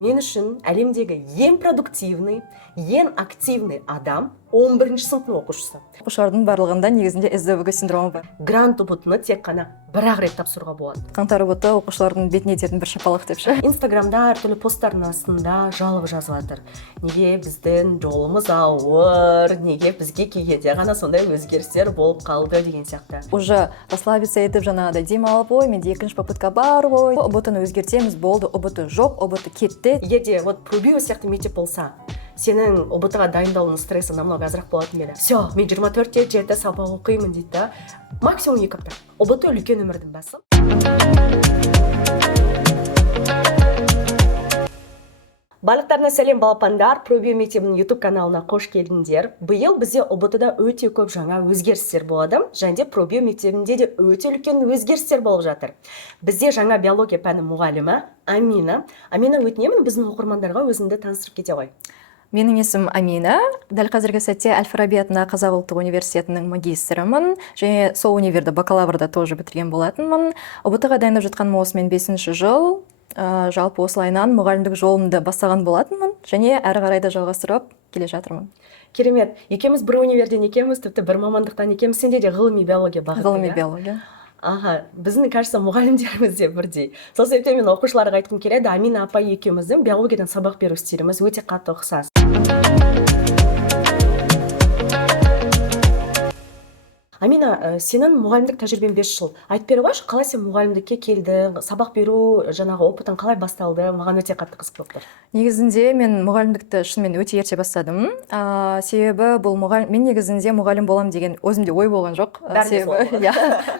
Мен үшін әлемдегі ең продуктивный, ең активный адам 11-ші сыныптың оқушысы. Оқушылардың барлығында негізінде СДВГ синдромы бар. Грант ұбытыны тек қана бір-ақ рет тапсыруға болады. Қаңтар ұбыты оқушылардың бетіне тиетін бір шапалақ деп ше. Инстаграмда әртүрлі посттардың астында жалобы жазып жатыр. Неге біздің жолымыз ауыр, неге бізге кейде ғана сондай өзгерістер болып қалды деген сияқты. Уже расслабиться етіп жаңағыдай демалып, ой, менде екінші попытка бар ғой, ұбытын өзгертеміз, болды, ұбыты жоқ, ұбыты кетті. Егер де вот пробио сияқты мектеп болса, сенің ұбытыға дайындалуың стресі намного азырақ болатын еді. Все, мен 24-те 7 сабақ оқимын дейді да. Максимум 2 апта. Ұбыты үлкен өмірдің басы. Барлықтарына сәлем балапандар, Пробио мектебінің YouTube каналына қош келдіңдер. Биыл бізде ұбытыда өте көп жаңа өзгерістер болады, және де Пробио мектебінде де өте үлкен өзгерістер болып жатыр. Бізде жаңа биология пәні мұғалімі Амина. Амина, өтінемін біздің оқырмандарға өзіңді таныстырып кете ғой. Менің есімім Амина. Дәл қазіргі сәтте Әл-Фараби атындағы Қазақ ұлттық университетінің магистрымын, және сол универді бакалаврда тоже бітірген болатынмын. ұбытыға дайындап жатқаным осымен 5-ші жыл. Жалпы осылайынан мұғалімдік жолымды бастаған болатынмын, және әрі қарай да жалғастырып келе жатырмын. Керемет. Екеуміз бір универден екеуміз, тіпті бір мамандықтан екеуміз, сенде де ғылыми биология бағыты. Ғылыми биология. Аха, біздің, кажется, мұғалімдеріміз де бірдей. Сол себептен мен оқушыларға айтқым келеді, Амина апай екеуміздің биологиядан сабақ беру стиліміз өте қатты ұқсас. Амина, сенің мұғалімдік тәжірибең 5 жыл. Айтып бере қойшы, қалай сен мұғалімдікке келдің, сабақ беру жаңағы опытың қалай басталды? Маған өте қатты қызық болып тұр. Негізінде мен мұғалімдікті шынымен өте ерте бастадым. Себебі бұл мен негізінде мұғалім болам деген өзімде ой болған жоқ.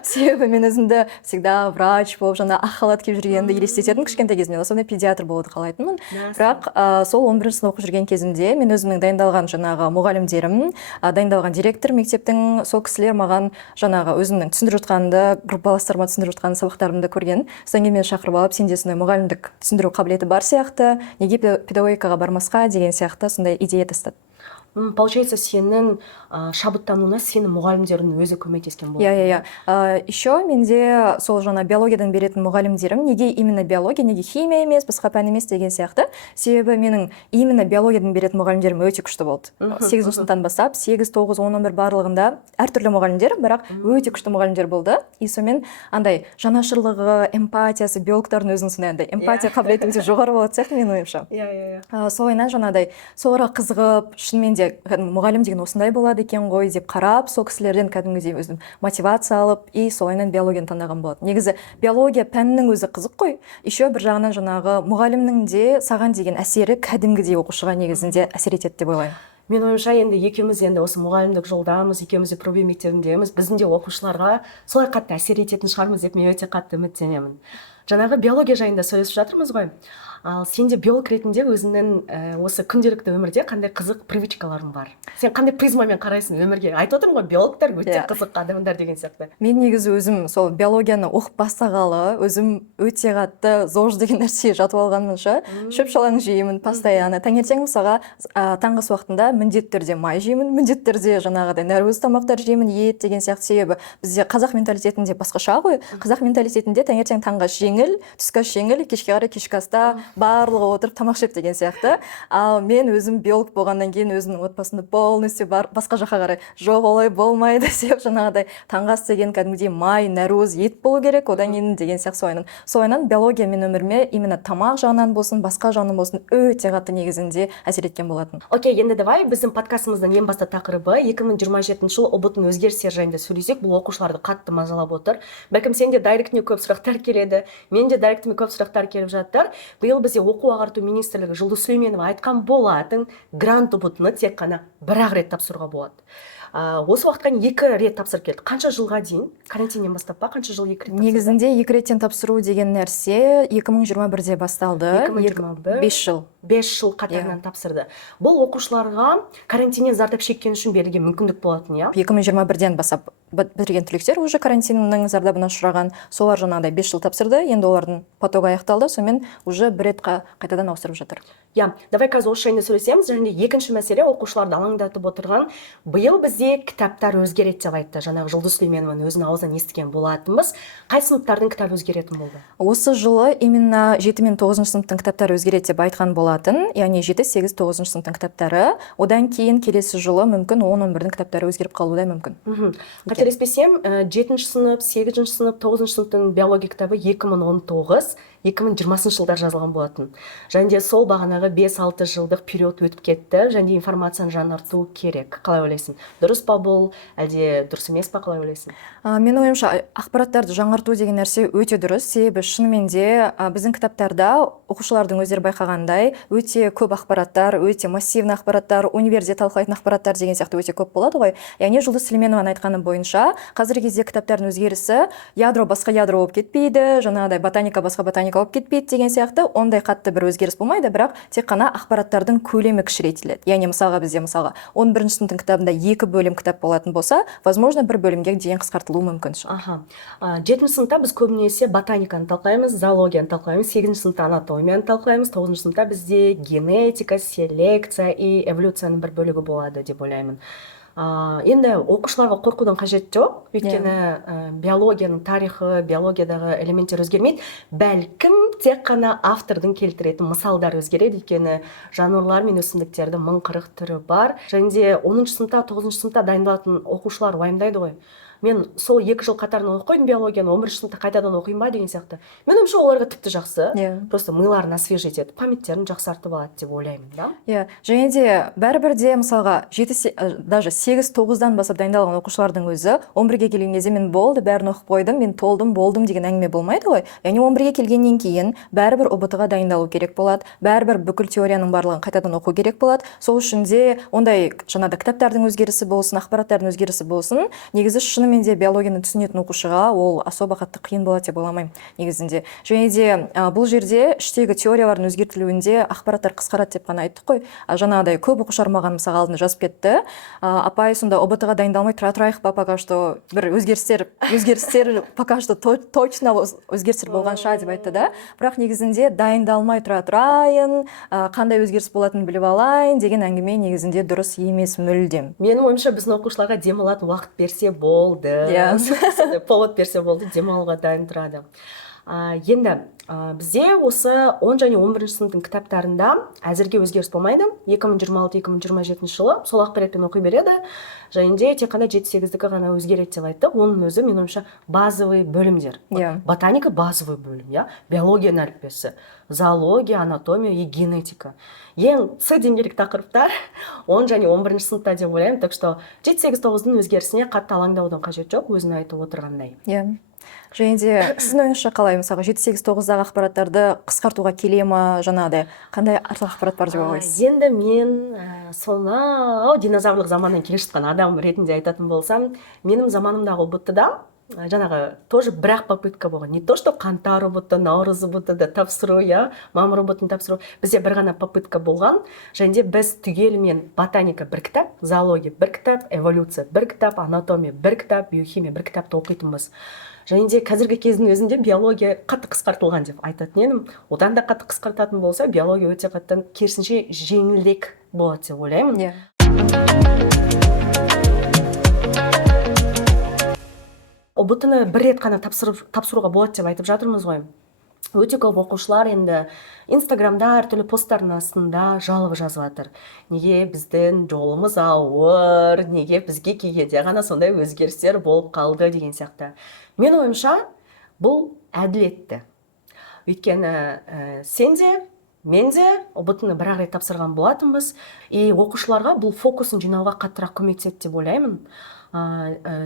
Себебі мен өзімді всегда врач болып, жаңа ақ халат киіп жүргенімді елестететін кішкентай кезімде, сондай педиатр болуды қалайтынмын. Бірақ сол 11-ші сынып оқып жүрген кезімде мен өзімнің дайындалған жаңағы мұғалімдерім, дайындалған директор мектептің, сол кісілер маған жаңағы өзімнің түсіндіріп жатқанымды, группаластарыма түсіндіріп жатқан сабақтарымды көрген. Содан кейін мені шақырып алып, сенде сондай мұғалімдік түсіндіру қабілеті бар сияқты, неге педагогикаға бармасқа деген сияқты сондай идея тастады. Получается, сенің шабыттануына сенің мұғалімдердің өзі көмектескен болды. Еще менде сол жаңа биологиядан беретін мұғалімдерім, неге именно биология, неге химия емес, басқа пән емес деген сияқты. Себебі менің именно биологиядан беретін мұғалімдерім өте күшті болды. 8-ші сыныптан бастап, 8, 9, 10, 11 барлығында әртүрлі мұғалімдер, бірақ өте күшті мұғалімдер болды. И сонымен андай жанашырлығы, эмпатиясы, биологтардың өзінің сондай андай эмпатия қабілеті өте жоғары болады сияқты менің ойымша. Солайынан жаңағыдай соларға қызығып, шынымен мұғалім деген осындай болады екен ғой деп қарап, сол кісілерден кәдімгідей өзім мотивация алып, и солайынан биологияны таңдаған болады. Негізі биология пәнінің өзі қызық қой. Еще бір жағынан жаңағы мұғалімнің де саған деген әсері кәдімгідей оқушыға негізінде әсер етеді деп ойлаймын. Мен ойымша енді екеуміз енді осы мұғалімдік жолдамыз, екеуміз де Пробио мектебіндеміз, біздің де оқушыларға солай қатты әсер ететін шығармыз деп мен өте қатты үміттенемін. Жаңағы биология жайында сөйлесіп жатырмыз ғой. Ал сен де биолог ретінде өзіңнің осы күнделікті өмірде қандай қызық привычкаларың бар? Сен қандай призмамен қарайсың өмірге? Айтып отырмын ғой, биологтар өте қызық адамдар деген сияқты. Мен негізі өзім сол биологияны оқып бастағалы, өзім өте қатты ЗОЖ деген нәрсеге жатып алғанымша, шөп-шалаң жеймін постоянно. Таңертең мысалға таңғы уақытында міндетті түрде май жеймін, міндетті түрде жаңағыдай нәрөз тамақтар жеймін, ет деген сияқты. Себебі бізде қазақ менталитетінде басқаша ғой. Қазақ менталитетінде таңертең таңға жеңіл, түскі жеңіл, кешке қарай кешкі аста барлығы отырып тамақ жеп деген сияқты. Ал мен өзім биолог болғаннан кейін өзімнің отбасымды полностью басқа жаққа қарай жоқ олай болмайды деп жаңағыдай таңғы ас деген кәдімгідей май, нәрөз, ет болу керек, одан кейін деген сияқты солайынан биология мен өміріме именно тамақ жағынан болсын, басқа жағынан болсын өте қатты негізінде әсер еткен болатын. Окей, енді давай біздің подкастымыздың ең басты тақырыбы 2027 жыл ұбытының өзгерістері жайында сөйлесек. Бұл оқушыларды қатты мазалап отыр. Бәлкім сенде директіне көп сұрақтар келеді, менде директіме көп сұрақтар келіп жатыр. Биыл бізде оқу ағарту министрлігі Жұлдыз Сүлейменова айтқан болатын, грант ұбытыны тек қана бір-ақ рет тапсыруға болады. Осы уақытқа 2 рет тапсырып келді. Қанша жылға дейін? Карантиннен бастап па? Қанша жыл 2 рет тапсырды? Негізінде 2 реттен тапсыру деген нәрсе 2021-де басталды. 5 жыл. 5 жыл қатарынан тапсырды. Бұл оқушыларға карантиннен зардап шеккен үшін берілген мүмкіндік болатын, иә? 2021-ден бастап бітірген түлектер уже карантиннің зардабына ұшыраған, солар жаңағыдай 5 жыл тапсырды, енді олардың потогы аяқталды, сонымен уже 1 рет қайтадан ауыстырып жатыр. Давай қазір осы жайында сөйлесеміз. Және екінші мәселе оқушыларды алаңдатып отырған. Биыл бізде бізде кітаптар өзгереді деп айтты. Жаңағы Жұлдыз Сүлейменованың өзінің аузынан естіген болатынбыз. Қай сыныптардың кітабы өзгеретін болды? Осы жылы именно 7 мен 9 сыныптың кітаптары өзгереді деп айтқан болатын, яғни 7, 8, 9 сыныптың кітаптары. Одан кейін келесі жылы мүмкін 10-11-дің кітаптары өзгеріп қалуы да мүмкін. Қателеспесем, 7 сынып, 8 сынып, 9 сыныптың биология кітабы 2019-2020 жылдар жазылған болатын. Және де сол бағанағы 5-6 жылдық период өтіп кетті, және жаңарту жаңарту керек. Қалай ойлайсың? Дұрыс па бұл, әлде дұрыс емес па, қалай ойлайсың? Менің ойымша, ақпараттарды жаңарту деген нәрсе өте дұрыс. Себебі шынымен де біздің кітаптарда оқушылардың өздері байқағандай өте көп ақпараттар, өте массивный ақпараттар, универде талқылайтын ақпараттар деген сияқты өте көп болады ғой. Яғни Жұлдыз Сүлейменованың айтқаны бойынша, қазіргі кезде кітаптардың өзгерісі ядро басқа ядро болып кетпейді, жаңағыдай ботаника басқа ботаника болып кетпейді деген сияқты, ондай қатты бір өзгеріс болмайды, бірақ тек қана ақпараттардың көлемі кішірейтіледі. Яғни мысалға бізде 11 сыныптың кітабында 2 бөлім кітап болатын болса, возможно, бір бөлімге дейін қысқартылуы мүмкін шығар. 7 сыныпта біз көбінесе ботаниканы талқылаймыз, зоологияны талқылаймыз, 8 сыныпта анатомияны талқылаймыз, 9 сыныпта бізде генетика, селекция и эволюцияның бір бөлігі болады деп ойлаймын. Енді оқушыларға қорқудың қажеті жоқ, өйткені биологияның тарихы, биологиядағы элементтер өзгермейді. Бәлкім тек қана автордың келтіретін мысалдар өзгереді, өйткені жануарлар мен өсімдіктердің 1040 түрі бар. Және де 10 сыныпта, 9 сыныпта дайындалатын оқушылар уайымдайды ғой. Мен сол 2 жыл қатарынан оқып қойдым биологияны, 11 сыныпта қайтадан оқимын ба деген сияқты. Мен ойымша оларға тіпті жақсы. Просто миларын освежить етіп, памяттерін жақсартып алады деп ойлаймын, да? Және де бәрібір де мысалға даже 8-9-дан басып дайындалған оқушылардың өзі 11-ге келген кезде мен болды, бәрін оқып қойдым, мен толдым, болдым деген әңгіме болмайды ғой. Яғни 11-ге келгеннен кейін бәрібір ұбт-ға дайындалу керек болады, бәрібір бүкіл теорияның барлығын қайтадан оқу керек болады. Сол үшін де ондай жаңада кітаптардың өзгерісі болсын, ақпараттардың өзгерісі болсын, негізі шынымен де биологияны түсінетін оқушыға ол особо қатты қиын болады деп ойламаймын негізінде. Және де бұл жерде іштегі теориялардың өзгертілуінде ақпараттар қысқарады деп қана айттық қой. Жаңағыдай көп оқушылар маған мысалы алдында жазып кетті. Апай, сонда ұбт-ға дайындалмай тұра тұрайық па, пока что бір өзгерістер пока что точно өзгерістер болғанша деп айтты да. Бірақ негізінде дайындалмай тұра тұрайын, қандай өзгеріс болатынын біліп алайын деген әңгіме негізінде дұрыс емес мүлдем. Менің ойымша біздің оқушыларға демалатын уақыт берсе болды. Повод берсе болды, демалуға дайын тұрады. Енді бізде осы 10 және 11 сыныптың кітаптарында әзірге өзгеріс болмайды. 2026-2027 жылы сол ақпаратпен оқи береді. Және де тек қана 7-8-дікі ғана өзгереді деп айтты. Оның өзі менің ойымша базовый бөлімдер. Ботаника базовый бөлім, биология әліппесі, зоология, анатомия и генетика. Ең С деңгейлік тақырыптар 10 және 11 сыныпта деп ойлаймын. Так что 7-8-9-дың өзгерісіне қатты алаңдаудың қажет жоқ, өзің айтып отырғандай. Және де сіздің ойыңызша қалай, мысалға 7-8-9-дағы ақпараттарды қысқартуға келе ма, жаңағыдай қандай артық ақпарат бар деп ойлайсыз? Енді мен сонау динозаврлық заманнан келе жатқан адам ретінде айтатын болсам, менің заманымдағы ұбт-да жаңағы тоже бір-ақ попытка болған. Не то, что қаңтар ұбт, наурыз ұбт-да тапсыру, мамыр ұбт-ын тапсыру. Бізде бір ғана попытка болған. Және де біз түгелімен ботаника бір кітап, зоология бір кітап, эволюция бір кітап, анатомия бір кітап, биохимия бір кітапты оқитынбыз. Және де қазіргі кездің өзінде биология қатты қысқартылған деп айтатын едім. Одан да қатты қысқартатын болса, биология өте қатты керісінше жеңілдек болады деп ойлаймын. ұбт-ны бір рет қана тапсыруға болады деп айтып жатырмыз ғой. Өте көп оқушылар енді Инстаграмда әртүрлі посттардың астында жалобы жазып жатыр. Неге біздің жолымыз ауыр, неге бізге кейде ғана сондай өзгерістер болып қалды деген сияқты. Мен ойымша, бұл әділетті. Өйткені сен де, мен де ұбт-ны бір-ақ рет тапсырған болатынбыз, и оқушыларға бұл фокусын жинауға қаттырақ көмектеседі деп ойлаймын.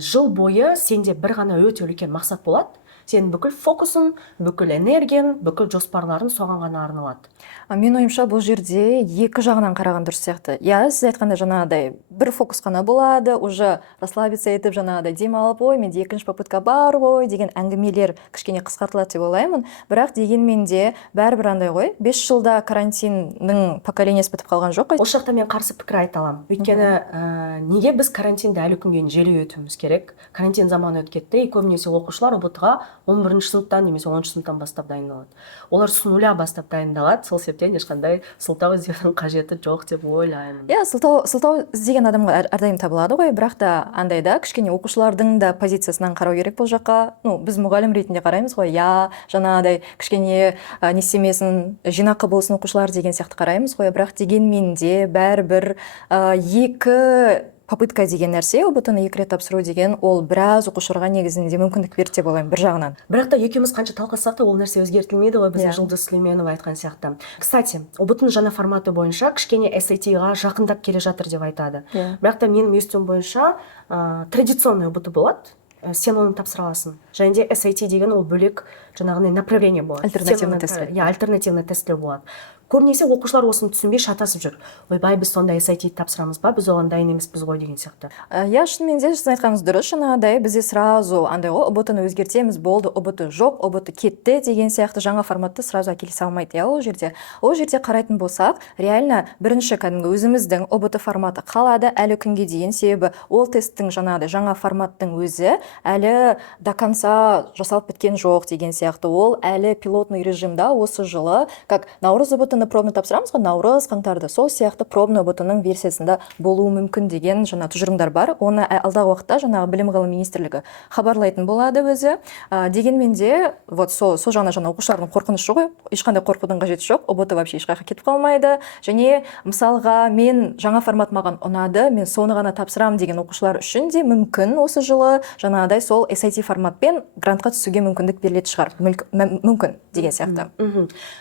Жыл бойы сенде бір ғана өте үлкен мақсат болады. Сенің бүкіл фокусын, бүкіл энергияң, бүкіл жоспарларын соған ғана арналады. Мен ойымша бұл жерде екі жағынан қараған дұрыс сияқты. Сіз айтқанда жаңағыдай бір фокус қана болады, уже расслабиться етіп жаңағыдай демалып, менде екінші попытка бар ғой деген әңгімелер кішкене қысқартылады деп ойлаймын. Бірақ дегенмен де бәрібір андай ғой, 5 жылда карантиннің поколениясы бітіп қалған жоқ. Осы жақта мен қарсы пікір айта аламын. Өйткені неге біз карантинді әлі күнге желі өтуіміз керек? Карантин заманы өтіп кетті, көбінесе оқушылар ұбт-ға 11 сыныптан немесе 10 сыныптан бастап дайындалады. Олар с нуля бастап дайындалады, сол себептен ешқандай сылтау іздеудің қажеті жоқ деп ойлаймын. Иә, сылтау іздеген адамға әрдайым табылады ғой, бірақ та андай да кішкене оқушылардың да позициясынан қарау керек бұл жаққа. Ну, біз мұғалім ретінде қараймыз ғой, я жаңағыдай кішкене не істемесін, жинақы болсын оқушылар деген сияқты қараймыз ғой, бірақ дегенмен де бәрібір екі попытка деген нәрсе, ұбт-ны 2 рет тапсыру деген, ол біраз оқушыларға негізінде мүмкіндік берді деп ойлаймын бір жағынан. Бірақ та екеуміз қанша талқыласақ та ол нәрсе өзгертілмейді ғой, біздің Жұлдыз Сүлейменова айтқан сияқты. Кстати, ұбт-ның жаңа форматы бойынша кішкене SAT-ға жақындап келе жатыр деп айтады. Бірақ та менің естуім бойынша традиционный ұбт болады. Сен оны тапсыра аласың. Және де SAT деген ол бөлек жаңағындай направление болады. Альтернативный тесттер. Иә, альтернативный тесттер болады. Көбінесе оқушылар осыны түсінбей шатасып жүр. Ойбай, біз сонда SAT тапсырамыз ба? Біз оған дайын емеспіз ғой деген сияқты. Иә, шынымен де сіз айтқаныңыз дұрыс, жаңағыдай бізде сразу андай ғой, ұбт-ны өзгертеміз, болды, ұбт жоқ, ұбт кетті деген сияқты жаңа форматты сразу әкеле салмайды. Иә, ол жерде қарайтын болсақ, реально бірінші кәдімгі өзіміздің ұбт форматы қалады әлі күнге дейін, себебі ол тесттің жаңағыдай жаңа форматтың өзі әлі до конца жасалып біткен жоқ деген сияқты. Ол әлі пилотный режимда осы жылы, как наурыз ұбт-ны пробны тапсырамыз ғой, наурыз, қаңтарда, сол сияқты пробны ұбт-ның версиясында болуы мүмкін деген жаңа тұжырымдар бар. Оны алдағы уақытта жаңағы білім ғылым министрлігі хабарлайтын болады өзі. Дегенмен де вот сол жаңа оқушылардың қорқынышы ғой, ешқандай қорқудың қажеті жоқ, ұбт вообще ешқайда кетіп қалмайды. Және мысалға мен жаңа формат маған ұнады, мен соны ғана тапсырам деген оқушылар үшін де мүмкін осы жылы жаңағыдай сол SAT форматпен грантқа түсуге мүмкіндік берілетін шығар, мүмкін деген сияқты.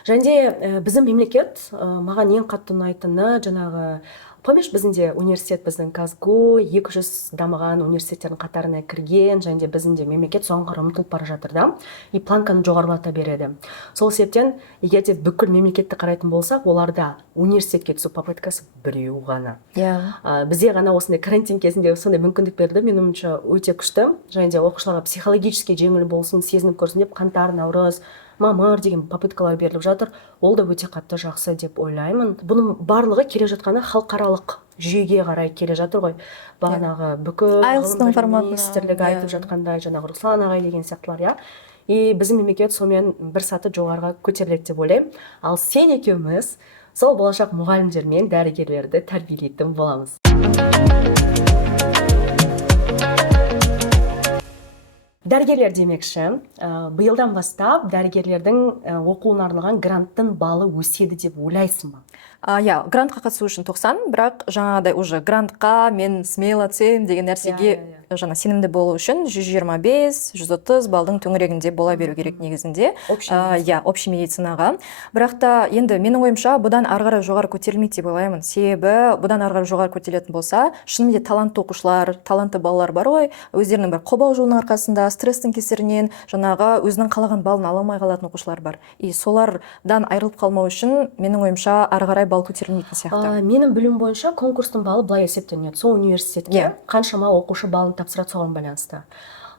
Және де біздің мемлекет маған ең қатты ұнайтыны жаңағы, помнишь, біздің университет, біздің Казгу 200 дамыған университеттердің қатарына кірген, және де біздің мемлекет соған қарай ұмтылып бара жатыр да, и планканы жоғарылата береді. Сол себептен, егер де бүкіл мемлекетті қарайтын болсақ, оларда университетке түсу попыткасы біреу ғана. Бізде ғана осындай карантин кезінде сондай мүмкіндік берді, менің ойымша өте күшті, және де оқушыларға психологически жеңіл болсын, сезініп көрсін деп қаңтар, наурыз, мамыр деген попыткалар беріліп жатыр. Ол да өте қатты жақсы деп ойлаймын. Бұның барлығы келе жатқаны халықаралық жүйеге қарай келе жатыр ғой. Бағанағы бүкіл ғылым министрлігі айтып жатқандай, жаңағы Руслан ағай деген сияқтылар, иә. И біздің мемлекет сонымен бір саты жоғарыға көтеріледі деп ойлаймын. Ал сен екеуміз сол болашақ мұғалімдер мен дәрігерлерді тәрбиелейтін боламыз. Дәрігерлер демекші, биылдан бастап дәрігерлердің оқуына арналған гранттың балы өседі деп ойлайсың ба? Иә, грантқа қатысу үшін 90, бірақ жаңағыдай уже грантқа мен смело түсем деген нәрсеге жаңа сенімді болу үшін 125-130 балдың төңірегінде бола беру керек негізінде. Иә, общий медицинаға. Бірақ та енді менің ойымша бұдан ары қарай жоғары көтерілмейді деп ойлаймын. Себебі бұдан ары қарай жоғары көтерілетін болса, шынымен де талантты оқушылар, талантты балалар бар ғой, өздерінің бір қобалжуының жолының арқасында, стресстің кесірінен жаңағы өзінің қалаған балын ала алмай қалатын оқушылар бар. И солардан айырылып қалмау үшін менің ойымша ары қарай бал көтерілмейтін сияқты. Менің білуім бойынша конкурстың балы былай есептелінеді. Сол университетке қаншама оқушы балын тапсырады, соған байланысты.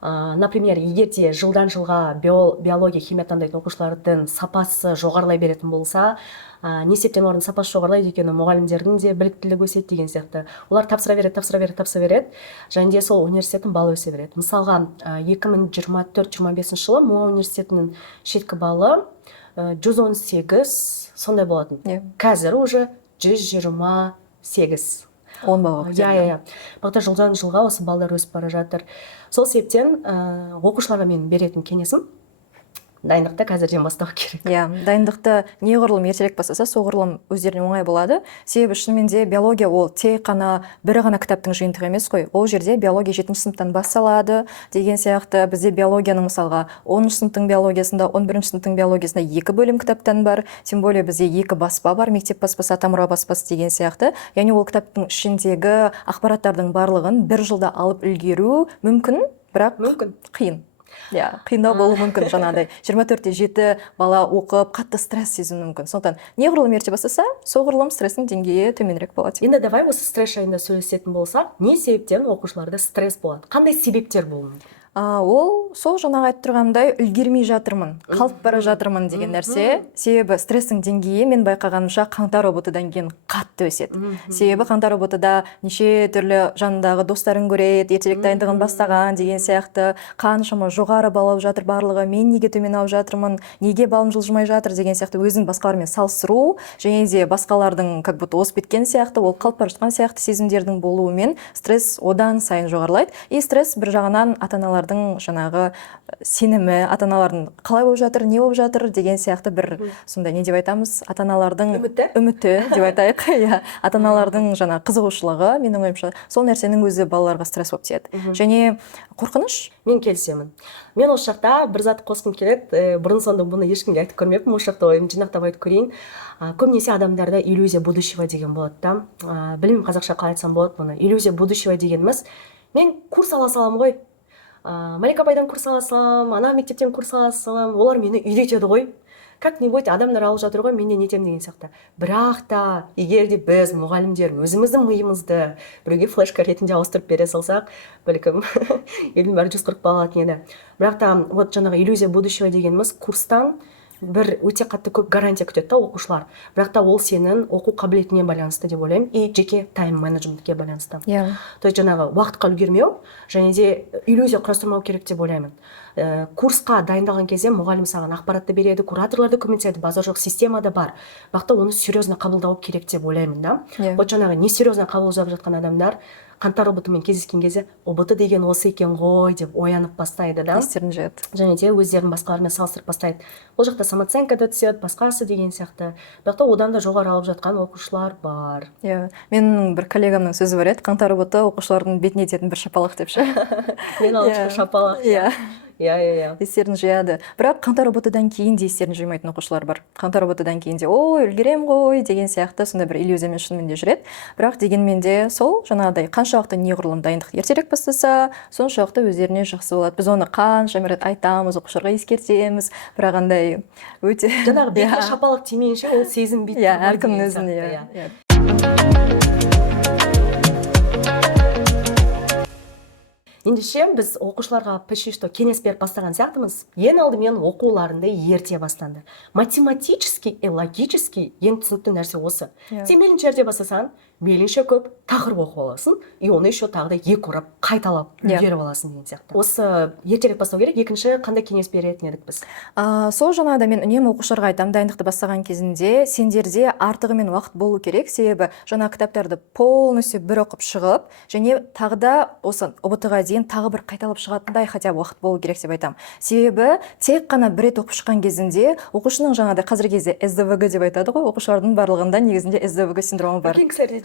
Например, егер де жылдан жылға биология, химия таңдайтын оқушылардың сапасы жоғарылай беретін болса, не себептен олардың сапасы жоғарылайды екені мұғалімдердің де біліктілігі өседі деген сияқты. Олар тапсыра береді, және де сол университеттің балы өсе береді. Мысалға 2024-25 жылы МУА университетінің шеткі балы 118 сондай болатын. Қазір уже 128. 10 балға көтерілді. Бірақ та жылдан жылға осы балдар өсіп бара жатыр. Сол себептен оқушыларға мен беретін кеңесім дайындықты қазірден бастау керек. Иә, дайындықты неғұрлым ертерек бастаса, соғұрлым өздеріне оңай болады. Себебі шынымен де биология ол тек қана бір ғана кітаптың жиынтығы емес қой. Ол жерде биология 7-ші сыныптан басталады деген сияқты. Бізде биологияның мысалға 10-ші сыныптың биологиясында, 11-ші сыныптың биологиясында 2 бөлім кітаптан бар. Тем более бізде 2 баспа бар, мектеп баспасы, Атамұра баспасы деген сияқты. Яғни ол кітаптың ішіндегі ақпараттардың барлығын бір жылда алып үлгеру мүмкін, бірақ қиын. Иә, қиындау болуы мүмкін жаңағыдай. 24-7 бала оқып, қатты стресс сезуі мүмкін. Сондықтан неғұрлым ерте бастаса, соғұрлым стресстің деңгейі төменірек болады. Енді давай осы стресс жайында сөйлесетін болсақ, не себептен оқушыларда стресс болады? Қандай себептер болуы мүмкін? Ол сол жаңағы айтып тұрғандай үлгермей жатырмын, қалып бара жатырмын деген нәрсе. Себебі стресстің деңгейі мен байқағанымша қаңтар ұбт-дан кейін қатты өседі. Себебі қаңтар ұбт-да неше түрлі жанындағы достарын көреді, ертерек дайындығын бастаған деген сияқты, қаншама жоғары балл алып жатыр барлығы, мен неге төмен алып жатырмын, неге балым жылжымай жатыр деген сияқты өзін басқалармен салыстыру, және де басқалардың как будто озып кеткен сияқты, ол қалып бара жатқан сияқты сезімдердің болуымен стресс одан сайын жоғарылайды. И стресс бір жағынан ата-аналардың жаңағы сенімі, ата-аналардың қалай болып жатыр, не болып жатыр деген сияқты бір сондай не деп айтамыз, ата-аналардың үміті деп айтайық. Иә, ата-аналардың жаңа қызығушылығы, менің ойымша, сол нәрсенің өзі балаларға стресс болып тиеді. Және қорқыныш. Мен келісемін. Мен осы жақта бір зат қосқым келеді. Бұрын сонды бұны ешкімге айтып көрмеппін. Осы жақта ойымды жинақтап айтып көрейін. Көбінесе адамдарда иллюзия будущего деген болады да. Білмеймін қазақша қалай айтсам болады бұны. Иллюзия будущего дегеніміз, мен курс ала салам ғой. Малика апайдан курс ала салам, ана мектептен курс ала салам, олар мені үйретеді ғой. Как-нибудь адамдар алып жатыр ғой, мен де нетем деген сияқты. Бірақ та, егер де біз мұғалімдер өзіміздің миымызды біреуге флешка ретінде ауыстырып бере салсақ, бәлкім елдің бәрі 140 бал алатын еді. Бірақ та, вот жаңағы иллюзия будущего дегеніміз курстан бір өте қатты көп гарантия күтеді да оқушылар. Бірақ та ол сенің оқу қабілетіне байланысты деп ойлаймын, и жеке тайм менеджментке байланысты. То есть жаңағы уақытқа үлгермеу және де иллюзия құрастырмау керек деп ойлаймын. Курсқа дайындалған кезде мұғалім саған ақпаратты береді, кураторларды көмектеседі, базар жоқ, системада бар. Бірақ та оны серьезно қабылдау керек деп ойлаймын да. Вот жаңағы не серьезно қабылдап жатқан адамдар қаңтар ұбт-мен кездескен кезде ұбт деген осы екен ғой деп оянып бастайды да. Естерін жиады. Және де өздерін басқалармен салыстырып бастайды. Ол жақта самооценка да түседі, басқасы деген сияқты. Бірақ та одан да жоғары алып жатқан оқушылар бар. Иә, менің бір коллегамның сөзі бар еді, қаңтар ұбт оқушылардың бетіне тиетін бір шапалақ деп ше. Мен алып шапалақ. Иә. Естерін жияды. Бірақ қаңтар ұбт-дан кейін де естерін жимайтын оқушылар бар. Қаңтар ұбт-дан кейін де ой, үлгерем ғой деген сияқты сондай бір иллюзиямен шынымен де жүреді. Бірақ дегенмен де сол жаңағыдай қаншалықты неғұрлым дайындық ертерек бастаса, соншалықты өздеріне жақсы болады. Біз оны қанша рет айтамыз, оқушыларға ескертеміз, бірақ андай өте жаңағы бетке шапалақ тимейінше ол сезім бит. Иә, әркімнің өзіне. Ендеше біз оқушыларға почти что кеңес беріп бастаған сияқтымыз. Ең алдымен оқуларында ерте бастанды. Математически и логически ең түсінікті нәрсе осы. Сен мейлінше ерте бастасаң, мейлінше көп тақырып оқып аласың, и оны еще тағы да екі орап қайталап үлгеріп аласың деген сияқты. Осы ертерек бастау керек. Екінші, қандай кеңес беретін едік біз? Сол жаңағыда мен үнемі оқушыларға айтамын, дайындықты бастаған кезінде сендерде артығымен уақыт болу керек. Себебі жаңа кітаптарды полностью бір оқып шығып, және тағы да осы ұбт-ға дейін тағы бір қайталап шығатындай хотя бы уақыт болу керек деп айтамын. Себебі тек қана бір рет оқып шыққан кезінде оқушының жаңағыдай қазіргі кезде СДВГ деп айтады ғой, оқушылардың барлығында негізінде СДВГ синдромы бар.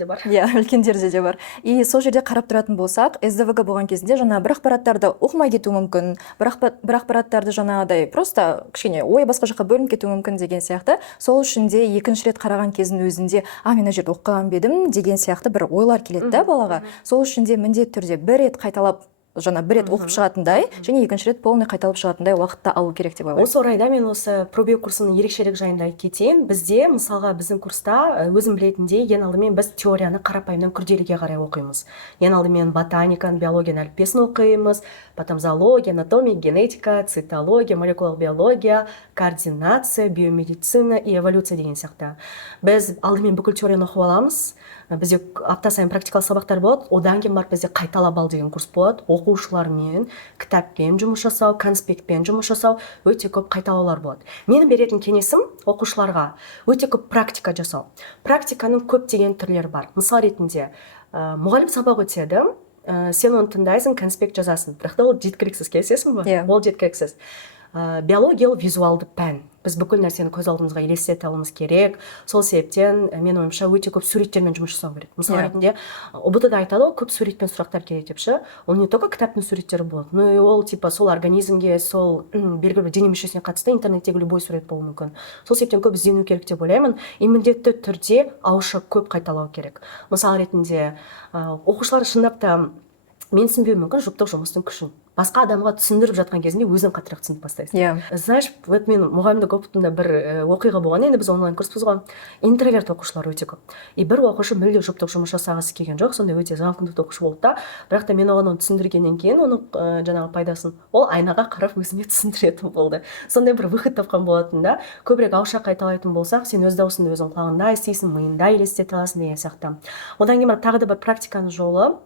Бар. Иә, үлкендерде де бар. И сол жерде қарап тұратын болсақ, СДВГ болған кезінде жаңа бір ақпараттарды оқымай кету мүмкін, бір ақпараттарды жаңағыдай просто кішкене ой басқа жаққа бөлініп кету мүмкін деген сияқты. Сол үшін де екінші рет қараған кездің өзінде, мен мына жерде оқыған бедім деген сияқты бір ойлар келеді да балаға. Сол үшін де міндетті түрде бір рет қайталап жаңа бір рет оқып шығатындай, және екінші рет полный қайталап шығатындай уақытта алу керек деп ойлаймын. Осы орайда мен осы пробег курсының ерекшелігі жайында айтып кетейін. Бізде, мысалға, біздің курста өзім білетіндей, ең алдымен біз теорияны қарапайымнан күрделіге қарай оқимыз. Ең алдымен ботаниканы, биологияны, әліппесін оқимыз, потом зоология, анатомия, генетика, цитология, молекулалық биология, координация, биомедицина и эволюция деген сияқты. Біз алдымен бүкіл теорияны оқып аламыз. Бізде апта сайын практикалық сабақтар болады, одан кейін барып бізде қайталап ал деген курс болады. Оқушылармен кітаппен жұмыс жасау, конспектпен жұмыс жасау, өте көп қайталаулар болады. Менің беретін кеңесім оқушыларға өте көп практика жасау. Практиканың көптеген түрлері бар. Мысал ретінде, мұғалім сабақ өтеді, сен оны тыңдайсың, конспект жазасың. Бірақ та ол жеткіліксіз, келісесің бе? Ол жеткіліксіз. Биология ол визуалды пән. Біз бүкіл нәрсені көз алдымызға елестете алуымыз керек. Сол себептен мен ойымша өте көп суреттермен жұмыс жасау керек. Мысалы ретінде ұбт-да айтады ғой, көп суретпен сұрақтар келеді деп ше. Ол не только кітаптың суреттері болады, но и ол типа сол организмге, сол белгілі бір дене мүшесіне қатысты интернеттегі любой сурет болуы мүмкін. Сол себептен көп іздену керек деп ойлаймын. И міндетті түрде ауызша көп қайталау керек. Мысалы ретінде оқушылар шындап та мен түсінбеуі мүмкін жұптық жұмыстың күшін. басқа адамға түсіндіріп жатқан кезінде өзің қаттырақ түсініп бастайсың. Знаешь, вот мен мұғалімдік опытымда бір оқиға болған. Енді біз онлайн курспыз ғой. Интроверт оқушылар өте көп. И бір оқушы мүлде жұптық жұмыс жасағысы келген жоқ, сондай өте жалқындық оқушы болды да. Бірақ та мен оған оны түсіндіргеннен кейін оның жаңағы пайдасын ол айнаға қарап өзіне түсіндіретін болды. Сондай бір выход тапқан болатын да. Көбірек ауызша қайталайтын болсақ, сен өз даусыңды өзің құлағында естисің, миыңда елестете аласың деген сияқты. Одан кейін тағы да бір практиканың жолы.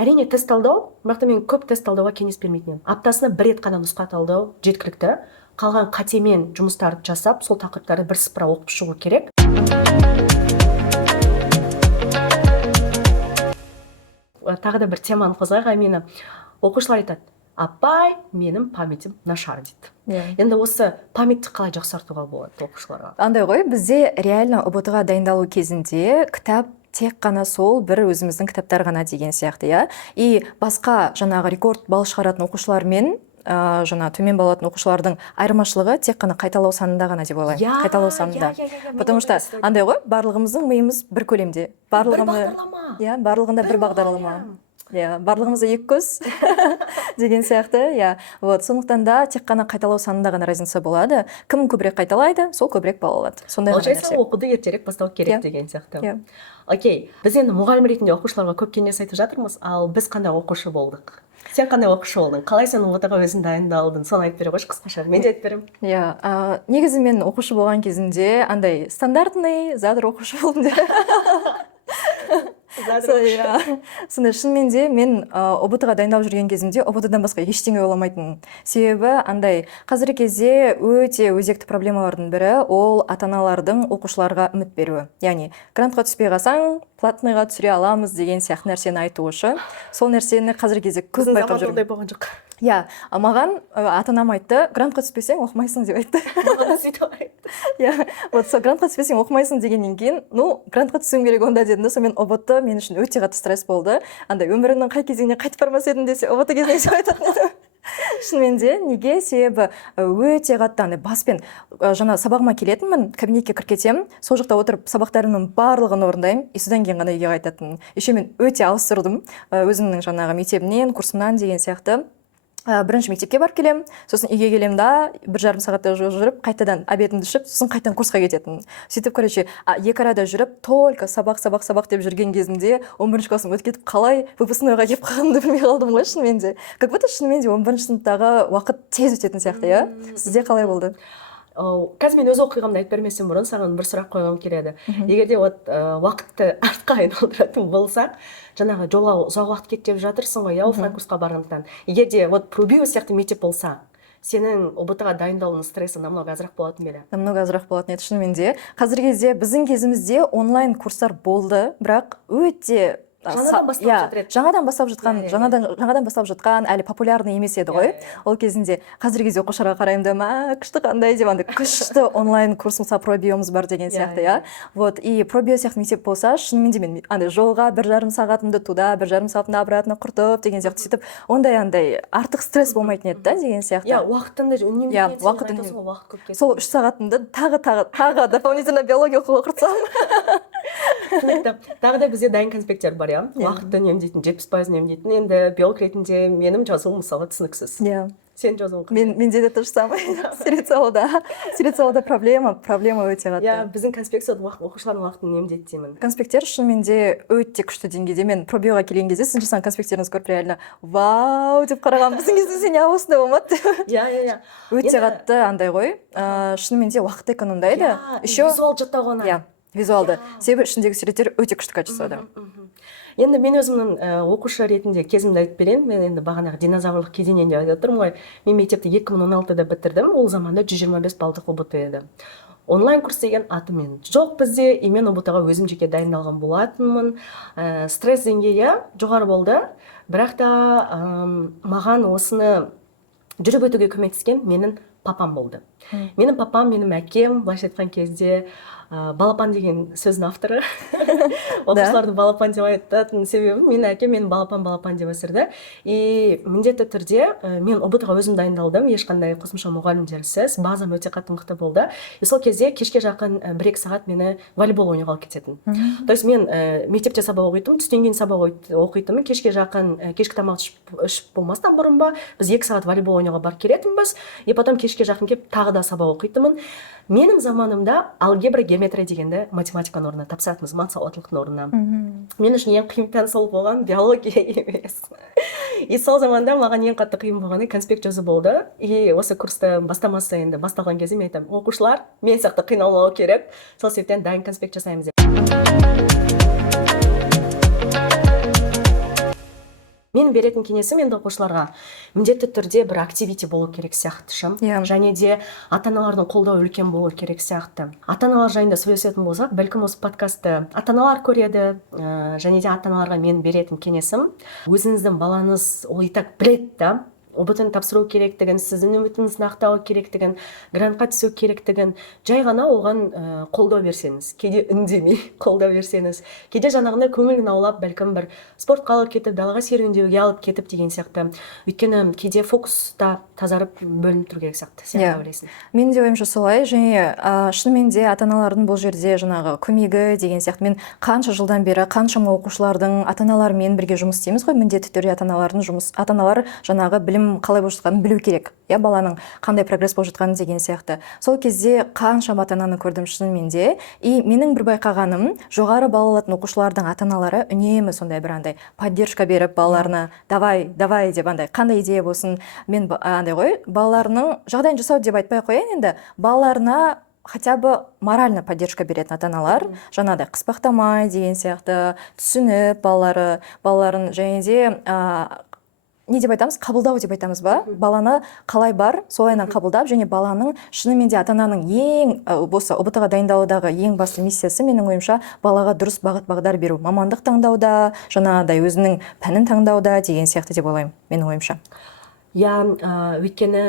Әрине тест талдау, бірақ та мен көп тест талдауға кеңес бермейтін едім. Аптасына бір рет қана нұсқа талдау жеткілікті. Қалған қатемен жұмыстарды жасап, сол тақырыптарды бірсыпыра оқып шығу керек. Тағы да бір теманы қозғайық, Амина. Оқушылар айтады: апай, менің памятім нашар дейді. Енді осы памятті қалай жақсартуға болады оқушыларға? Андай ғой, бізде реально ұбт-ға дайындалу кезінде кітап тек қана сол бір өзіміздің кітаптар ғана деген сияқты, иә. И басқа жаңағы рекорд балл шығаратын оқушылармен жаңа төмен балатын оқушылардың айырмашылығы тек қана қайталау санында ғана деп ойлаймын. Қайталау санында. Потому что андай ғой, барлығымыздың миымыз бір көлемде. Барлығында бір бағдарлама. Барлығымызда екі көз деген сияқты. Вот, сондықтан да тек қана қайталау санында ғана разница болады. Кім көбірек қайталайды, сол көбірек балл алады. Сондай ғана нәрсе. Оқуды ертерек бастау керек деген сияқты. Окей, біз енді мұғалім ретінде оқушыларға көп кеңес айтып жатырмыз, ал біз қандай оқушы болдық? Сен қандай оқушы болдың? Қалай сен ұбт-ға өзің дайындалдың? Соны айтып бере қойшы қысқаша. Мен де айтып беремін. Негізі мен оқушы болған кезінде андай стандартный задыр оқушы болдым деп. Сонда шынымен де мен ұбт-ға дайындалып жүрген кезімде ұбт-дан басқа ештеңе ойламайтын. Себебі андай қазіргі кезде өте өзекті проблемалардың бірі ол ата-аналардың оқушыларға үміт беруі. Яғни грантқа түспей қалсаң, платныйға түсіре аламыз деген сияқты нәрсені айтушы. Сол нәрсені қазіргі кезде көп байқап жүрмін. Маған ата-анам айтты: грантқа түспесең оқымайсың деп айтты. Маған сөйтіп айтты. Вот грантқа түспесең оқымайсың дегеннен кейін, грантқа түсуім керек онда дедім. Сонымен ұбт мен үшін өте қатты стресс болды. Андай өмірімнің қай кезеңіне қайтып бармас едім десе, ұбт кезінде деп айтатын едім. Шынымен де, неге? Себебі өте қатты баспен жаңа сабағыма келетінмін, кабинетке кіріп кетемін, сол жақта отырып сабақтарымның барлығын орындаймын, и содан кейін ғана үйге қайтатынмын. Еще мен өте алыс тұрдым өзімнің жаңағы мектебімнен, курсымнан деген сияқты. Бірінші мектепке барып келем, сосын үйге келем да, 1,5 сағатта жүріп, қайтадан обедімді ішіп, сосын қайтадан курсқа кететін. Сөйтіп, короче, екі арада жүріп, только сабақ деп жүрген кезімде 11-ші классым өтіп кетіп, қалай выпускнойға келіп қалғанымды білмей қалдым ғой шынымен де. Как будто шынымен де 11-ші сыныптағы уақыт тез өтетін сияқты, иә? Сізде қалай болды? Қазір мен өз оқиғамды айтып берместен бұрын саған бір сұрақ қойғым келеді. Егер де уақытты артқа айналдыратын болсақ, жаңағы жолға ұзақ уақыт кетіп жатырсың ғой, оффлайн курсқа барғандықтан. Егер де пробио сияқты мектеп болса, сенің ұбт-ға дайындалуың стресі намного азырақ болатын бе? Намного азырақ болатын еді, шынымен де. Қазіргі кезде біздің кезімізде онлайн курстар болды, бірақ өте жаңадан бастап жатқан, әлі популярный емес еді ғой. Ол кезінде қазіргі кезде оқушыларға қараймын, күшті қандай деп, күшті онлайн курс мысалы пробиомыз бар деген сияқты, иә. Вот, и пробио сияқты мектеп болса, шынымен де мен жолға 1,5 сағатымды туда, 1,5 сағатымды обратно құртып деген сияқты сөйтіп, ондай артық стресс болмайтын еді деген сияқты. Уақытыңды үнемдеген, уақыт көп кетті. Сол 3 сағатымды тағы дополнительно биология оқуға құртсам. Тағы да бізде дайын конспекттер бар, иә. Уақытты үнемдейтін, 70% үнемдейтін. Енді биолог ретінде менің жазуым мысалға түсініксіз. Сен жазуың қандай? Менде де то же самое. Селекциялауда проблема өте қатты. Біздің конспекцияда оқушылардың уақытын үнемдейді деймін. Конспекттер шынымен де өте күшті деңгейде. Мен пробиоға келген кезде сіздің жасаған конспекттеріңіз көріп реально вау деп қараған. Біздің кезде сен осындай болмады. Өте қатты андай ғой. Шынымен де уақыт экономдайды. Визуал жаттауға оңай. Визуалды. Себебі ішіндегі суреттер өте күшті качествода. Енді мен өзімнің оқушы ретінде кезімді айтып берейін. Мен енді бағанағы динозаврлық кезеңнен деп айтып тұрмын ғой. Мен мектепті 2016-да бітірдім. Ол заманда 125 балдық ұбт еді. Онлайн курс деген атымен жоқ бізде, и мен ұбт-ға өзім жеке дайындалған болатынмын. Стресс деңгейі жоғары болды. Бірақ та маған осыны жүріп өтуге көмектескен менің папам болды. Менің папам, менің әкем, былайша айтқан кезде балапан деген сөздің авторы. Оқушыларды балапан деп айтатын себебім менің әкем мені балапан деп өсірді. И міндетті түрде мен ұбт-ға өзім дайындалдым, ешқандай қосымша мұғалімдерсіз, базам өте қатты мықты болды. И сол кезде кешке жақын 1-2 сағат мені волейбол ойнауға алып кететін. То есть мен мектепте сабақ оқитынмын, түстен кейін сабақ оқитынмын, кешке жақын кешкі тамақ ішіп болмастан бұрын ба біз 2 сағат волейбол ойнауға барып келетінбіз, и потом кешке жақын келіп тағы да сабақ оқитынмын. Менің заманымда алгебра, геометрия дегенді математиканың орнына тапсыратынбыз, мансауаттылықтың орнына. Мен үшін ең қиын пән сол болған биология емес. И сол заманда маған ең қатты қиын болғаны конспект жазу болды. И осы курсты бастамасы енді басталған кезде мен айтамын, оқушылар, мен сияқты қиналмау керек. Сол себептен дайын конспект жасаймыз деп. Мен беретін кеңесім енді оқушыларға міндетті түрде бір активити болу керек сияқты шым. Және де ата-аналардың қолдауы үлкен болу керек сияқты. Ата-аналар жайында сөйлесетін болсақ, бәлкім осы подкастты ата-аналар көреді, және де ата-аналарға мен беретін кеңесім, өзіңіздің балаңыз ол и так біледі да, ұбт-ын тапсыру керектігін, сіздің үмітіңізді ақтау керектігін, грантқа түсу керектігін, жай ғана оған қолдау берсеңіз, кейде үндемей қолдау берсеңіз, кейде жаңағындай көңілін аулап, бәлкім бір спортқа алып кетіп, далаға серуендеуге алып кетіп деген сияқты. Өйткені кейде фокуста тазарып бөлініп тұру керек сияқты. Сен қалай ойлайсың? Мен де ойымша солай, және шынымен де ата-аналардың бұл жерде жаңағы көмегі деген сияқты. Мен қанша жылдан бері қаншама оқушылардың ата-аналарымен бірге жұмыс істейміз ғой, міндетті түрде ата-аналар жаңағы білім қалай болып жатқанын білу керек, баланың қандай прогресс болып жатқанын деген сияқты. Сол кезде қаншама ата-ананы көрдім шынымен де. И менің бір байқағаным, жоғары балл алатын оқушылардың ата-аналары үнемі сондай бір андай поддержка беріп балаларына давай деп андай қандай идея болсын, мен андай ғой, балаларының жағдайын жасау деп айтпай қояйын, енді балаларына хотя бы морально поддержка беретін ата-аналар, жаңағыдай қыспақтамай деген сияқты, түсініп балаларын және де не деп айтамыз, қабылдау деп айтамыз ба, баланы қалай бар солайынан қабылдап, және баланың шынымен де ата-ананың ең болса ұбт-ға дайындаудағы ең басты миссиясы менің ойымша балаға дұрыс бағыт-бағдар беру, мамандық таңдауда, жаңағыдай өзінің пәнін таңдауда деген сияқты деп ойлаймын менің ойымша. Өйткені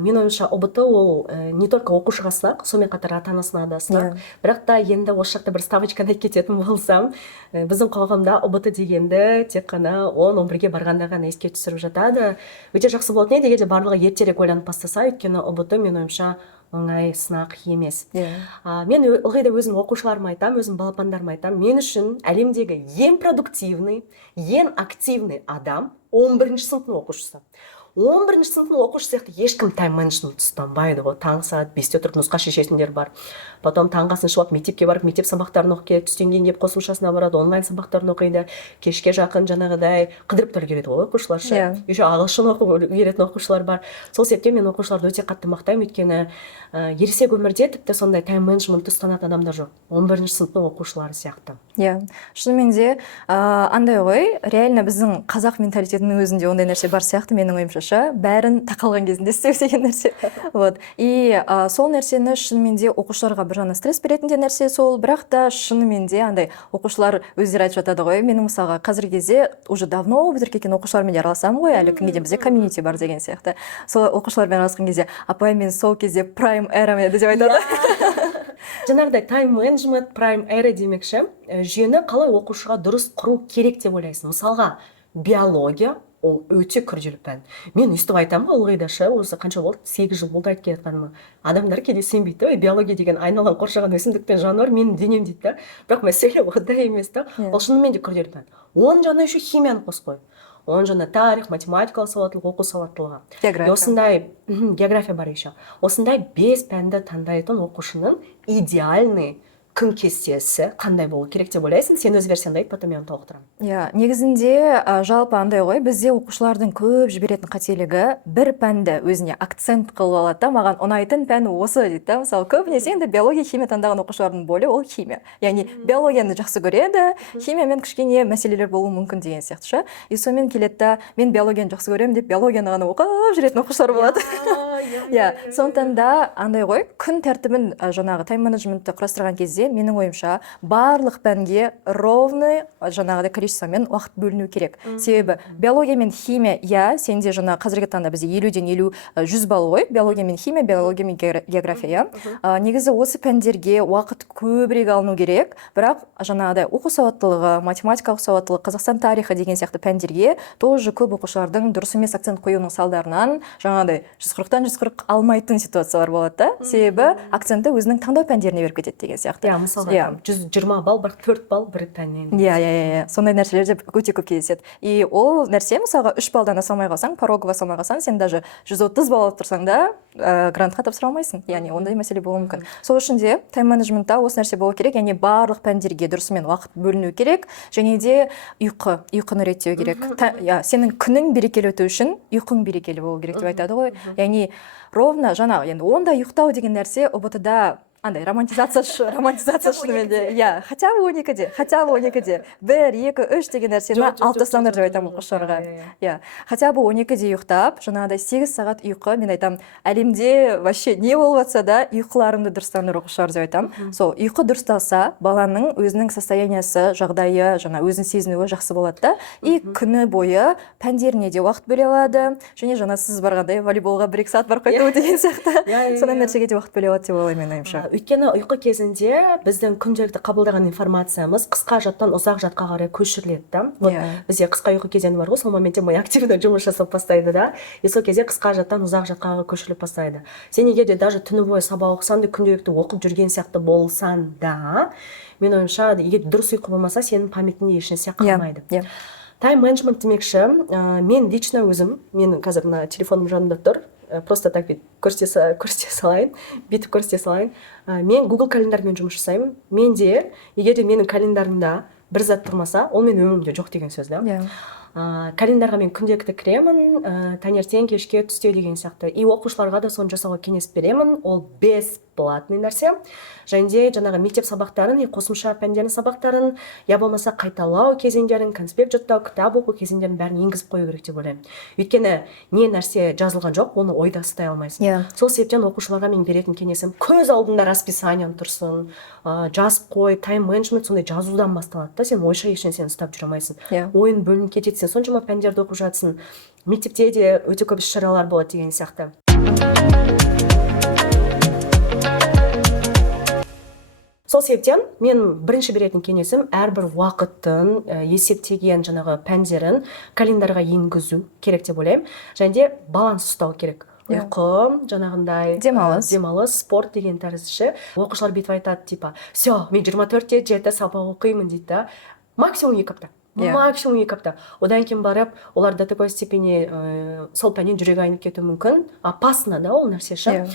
мен ойымша ұбт ол не только оқушыға сынақ, сонымен қатар ата-анасына да сынақ. Бірақ та енді осы жақта бір ставочканы кететін болсам, біздің қоғамда ұбт дегенді тек қана 10-11-ге барғанда ғана еске түсіріп жатады. Өте жақсы болады, не дегенде барлығы ертерек ойланып бастаса, өйткені ұбт мен ойымша оңай сынақ емес. Мен ылғи да өзім оқушыларыма айтам, өзім балапандарыма айтам, мен үшін әлемдегі ең продуктивный, ең активный адам 11-ші сыныптың оқушысы. 11-ші сыныптың оқушысы сияқты ешкім тайм-менеджмент ұстанбайды ғой. Таңғы сағат 5-те тұрып нұсқа шешетіндер бар. Потом таңғасын шығып мектепке барып, мектеп сабақтарын оқып келеді, түстен кейін келіп қосымшасына барады, онлайн сабақтарын оқиды. Кешке жақын жаңағыдай қыдырып та үлгереді ғой оқушылар. Еще ағылшын оқып үлгеретін оқушылар бар. Сол себептен мен оқушыларды өте қатты мақтаймын, өйткені ересек өмірде тіпті сондай тайм-менеджмент ұстанатын адамдар жоқ. 11-ші сыныптың оқушылары сияқты. Шынымен де андай ғой, реально біздің қазақ менталитетінің өзінде ондай нәрсе бар сияқты менің ойымша. Бәрін тақалған кезінде істеу деген нәрсе. И сол нәрсені шынымен де оқушыларға бір жаңа стресс беретін де нәрсе сол, бірақ та шынымен де андай оқушылар өздері айтып жатады ғой. Менің мысалға қазіргі кезде уже давно бітірген оқушылармен араласамын ғой, әлі күнге дейін бізде комьюнити бар деген сияқты. Сол оқушылармен араласқан кезде, апай мен сол кезде прайм эрам еді деп айтады. Жаңағыдай тайм-менеджмент, прайм эра демекші, жүйені қалай оқушыға дұрыс құру керек деп ойлайсың. Мысалға, биология ол өте күрделі пән. Мен өстіп айтамын, ылғи да осы қанша болды, 8 жыл болды айтып келатқаныма. Адамдар кейде сенбейді, биология деген айналаны қоршаған өсімдік пен жануар менің денем дейді. Бірақ мәселе ондай емес та. Ол шынымен де күрделі пән. Оның жаңа еще химияны қос қой. Оның жаңа тарих, математикалық сауаттылық, оқу сауаттылығы. Осындай география бар еще. Осындай 5 пәнді таңдайтын оқушының идеальный күн кестесі қандай болу керек деп ойлайсың? Сен өз версияңды айт, потом мен толықтырамын. Негізінде жалпы андай ғой, бізде оқушылардың көп жіберетін қателігі бір пәнді өзіне акцент қылып алады да, маған ұнайтын пән осы дейді да. Мысалы, көбінесе енді биология, химия таңдаған оқушылардың болы ол химия. Яғни биологияны жақсы көреді, химиямен кішкене мәселелер болуы мүмкін деген сияқты ше. И сонымен келеді да, мен биологияны жақсы көремін деп биологияны ғана оқып жүретін оқушылар болады. Сондықтан да андай ғой, күн тәртібін жаңағы тайм-менеджментті құрастырған кезде кезде менің ойымша барлық пәнге ровный жаңағыдай количествомен уақыт бөліну керек. Себебі биология мен химия, сенде жаңа қазіргі таңда бізде 50-ден 50 балл ғой. Биология мен химия, биология мен география, негізі осы пәндерге уақыт көбірек алыну керек. Бірақ жаңағыдай оқу сауаттылығы, математикалық сауаттылық, Қазақстан тарихы деген сияқты пәндерге тоже көп оқушылардың дұрыс емес акцент қоюының салдарынан жаңағыдай 140-тан 140 алмайтын ситуациялар болады да. Себебі акцентті өзінің таңдау пәндеріне беріп кетеді деген сияқты. Мысалға 120 балл, бірақ 4 балл бір пәннен. Сондай нәрселер де өте көп кездеседі. И ол нәрсе мысалға 3 баллдан аса алмай қалсаң, порогово аса алмай қалсаң, сен даже 130 балл алып тұрсаң да, грантқа тапсыра алмайсың. Яғни ондай мәселе болуы мүмкін. Сол үшін де тайм-менеджментта осы нәрсе болу керек, яғни барлық пәндерге дұрысымен уақыт бөліну керек, және де ұйқыны реттеу керек. Сенің күнің берекелі өту үшін ұйқың берекелі болу керек деп айтады ғой. Яғни ровно жаңағы, енді онда ұйықтау деген нәрсе ұбт-да андай романтизация шынымен де, хотя бы 12-де, 1, 2, 3 деген нәрсені алып тастаңдар деп айтамын оқушыларға. Хотя бы 12-де ұйықтап, жаңағыдай 8 сағат ұйқы, мен айтамын, әлемде вообще не болып жатса да ұйқыларыңды дұрыстандыр оқушылар деп айтамын. Сол ұйқы дұрысталса, баланың өзінің состояниясы, жағдайы, жаңа өзін сезінуі жақсы болады да. И күні бойы пәндеріне де уақыт бөле алады, және жаңа сіз барғандай волейболға 1-2 сағат барып қайту деген сияқты. Сондай нәрсеге де уақыт бөле алады деп ойлаймын менің ойымша. Өйткені ұйқы кезінде біздің күнделікті қабылдаған информациямыз қысқа жаттан ұзақ жатқа қарай көшіріледі да. Бізде қысқа ұйқы кезеңі бар ғой, сол моментте ми активно жұмыс жасап бастайды да. И сол кезде қысқа жаттан ұзақ жатқа көшіріліп бастайды. Сен егер де даже түні бойы сабақ оқысаң да, күнделікті оқып жүрген сияқты болсаң да, мен ойымша, егер дұрыс ұйқы болмаса, сенің памятіңде ешнәрсе қалмайды. Тайм-менеджмент демекші, мен лично өзім, менің қазір мына телефоным жанымда тұр, просто так көрсете салайын. Мен Google календармен жұмыс жасаймын. Менде, егер де менің календарымда бір зат тұрмаса, ол мен өмірімде жоқ деген сөз да. Календарға мен күнделікті кіремін, таңертең, кешке, түсте деген сияқты. И оқушыларға да соны жасауға кеңес беремін. Ол бесплатный нәрсе. Және де жаңағы мектеп сабақтарын, қосымша пәндердің сабақтарын, я болмаса қайталау кезеңдерін, конспект жаттау, кітап оқу кезеңдерін бәрін енгізіп қою керек деп ойлаймын. Өйткені не нәрсе жазылған жоқ, оны ойда ұстай алмайсың. Сол себептен оқушыларға мен беретін кеңесім, көз алдында расписаниең тұрсын, жазып қой, тайм-менеджмент сондай жазудан басталады да, сен ойша ешнәрсені ұстап жүре алмайсың. Ойын бөлініп кетеді, сен соншама пәндерді оқып жатсың. Мектепте де өте көп іс-шаралар болады деген сияқты. Сол себептен мен бірінші беретін кеңесім әрбір уақыттың есептеген жаңағы пәндерін календарға енгізу керек деп ойлаймын. Және де баланс ұстау керек. Ұйқы, жаңағындай демалыс, спорт деген тәріздіші. Оқушылар бүйтіп айтады, типа, все, мен 24-те 7 сабақ оқимын дейді. Максимум 2 апта. Максимум 2 апта. Одан кейін барып, олар до такой степени сол пәннен жүрегі айнып кетуі мүмкін. Опасно да ол нәрсеші.